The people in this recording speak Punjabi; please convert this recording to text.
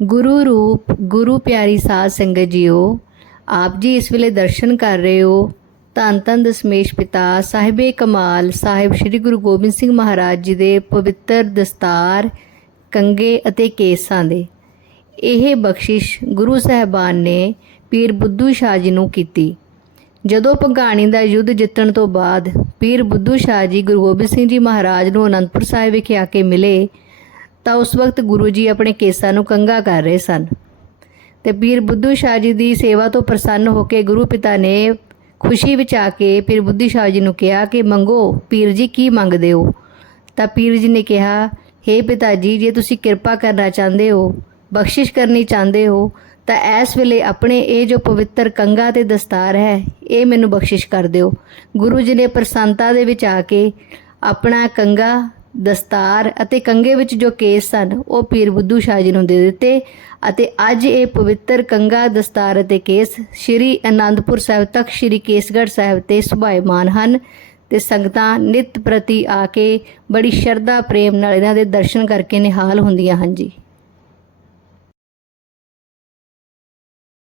ਗੁਰੂ ਰੂਪ, ਗੁਰੂ ਪਿਆਰੀ ਸਾਧ ਸੰਗਤ ਜੀਓ, ਆਪ ਜੀ ਇਸ ਵੇਲੇ ਦਰਸ਼ਨ ਕਰ ਰਹੇ ਹੋ। ਧੰਨ ਧੰਨ ਦਸਮੇਸ਼ ਪਿਤਾ ਸਾਹਿਬੇ ਕਮਾਲ ਸਾਹਿਬ ਸ੍ਰੀ ਗੁਰੂ ਗੋਬਿੰਦ ਸਿੰਘ ਮਹਾਰਾਜ ਜੀ ਦੇ ਪਵਿੱਤਰ ਦਸਤਾਰ ਕੰਗੇ ਅਤੇ ਕੇਸਾਂ ਦੇ। ਇਹ ਬਖਸ਼ਿਸ਼ ਗੁਰੂ ਸਾਹਿਬਾਨ ਨੇ ਪੀਰ ਬੁੱਧੂ ਸ਼ਾਹ ਜੀ ਨੂੰ ਕੀਤੀ। ਜਦੋਂ ਭੰਗਾਣੀ ਦਾ ਯੁੱਧ ਜਿੱਤਣ ਤੋਂ ਬਾਅਦ ਪੀਰ ਬੁੱਧੂ ਸ਼ਾਹ ਜੀ ਗੁਰੂ ਗੋਬਿੰਦ ਸਿੰਘ ਜੀ ਮਹਾਰਾਜ ਨੂੰ ਅਨੰਦਪੁਰ ਸਾਹਿਬ ਵਿਖੇ ਆ ਕੇ ਮਿਲੇ ਤਾਂ ਉਸ ਵਕਤ ਗੁਰੂ ਜੀ ਆਪਣੇ ਕੇਸਾਂ ਨੂੰ ਕੰਗਾ ਕਰ ਰਹੇ ਸਨ। ਤੇ ਪੀਰ ਬੁੱਧੂ ਸ਼ਾਹ ਜੀ ਦੀ ਸੇਵਾ ਤੋਂ ਪ੍ਰਸੰਨ ਹੋ ਕੇ ਗੁਰੂ ਪਿਤਾ ਨੇ ਖੁਸ਼ੀ ਵਿੱਚ ਆ ਕੇ ਪੀਰ ਬੁੱਧੂ ਸ਼ਾਹ ਜੀ ਨੂੰ ਕਿਹਾ ਕਿ, ਮੰਗੋ, ਪੀਰ ਜੀ ਕੀ ਮੰਗਦੇ ਹੋ? ਤਾਂ ਪੀਰ ਜੀ ਨੇ ਕਿਹਾ हे ਪਿਤਾ ਜੀ, ਜੇ ਤੁਸੀਂ ਕਿਰਪਾ ਕਰਨਾ ਚਾਹੁੰਦੇ ਹੋ, ਬਖਸ਼ਿਸ਼ ਕਰਨੀ ਚਾਹੁੰਦੇ ਹੋ, ਤਾਂ ਇਸ ਵੇਲੇ ਆਪਣੇ ਇਹ ਜੋ ਪਵਿੱਤਰ ਕੰਗਾ ਤੇ ਦਸਤਾਰ ਹੈ, ਇਹ ਮੈਨੂੰ ਬਖਸ਼ਿਸ਼ ਕਰ ਦਿਓ। ਗੁਰੂ ਜੀ ਨੇ ਪ੍ਰਸੰਨਤਾ ਦੇ ਵਿੱਚ ਆ ਕੇ ਆਪਣਾ ਕੰਗਾ ਦਸਤਾਰ ਅਤੇ ਕੰਗੇ ਵਿੱਚ ਜੋ ਕੇਸ ਸਨ, ਉਹ ਪੀਰ ਬੁੱਧੂ ਸ਼ਾਹ ਜੀ ਨੂੰ ਦੇ ਦਿੱਤੇ ਅਤੇ ਅੱਜ ਇਹ ਪਵਿੱਤਰ ਕੰਗਾ ਦਸਤਾਰ ਅਤੇ ਕੇਸ ਸ਼੍ਰੀ ਅਨੰਦਪੁਰ ਸਾਹਿਬ ਤੱਕ ਸ਼੍ਰੀ ਕੇਸਗੜ੍ਹ ਸਾਹਿਬ ਤੇ ਸੁਭਾਇਮਾਨ ਹਨ ਤੇ ਸੰਗਤਾਂ ਨਿਤ ਪ੍ਰਤੀ ਆ ਕੇ ਬੜੀ ਸ਼ਰਧਾ, ਪ੍ਰੇਮ ਨਾਲ ਇਹਨਾਂ ਦੇ ਦਰਸ਼ਨ ਕਰਕੇ ਨਿਹਾਲ ਹੁੰਦੀਆਂ ਹਨ ਜੀ।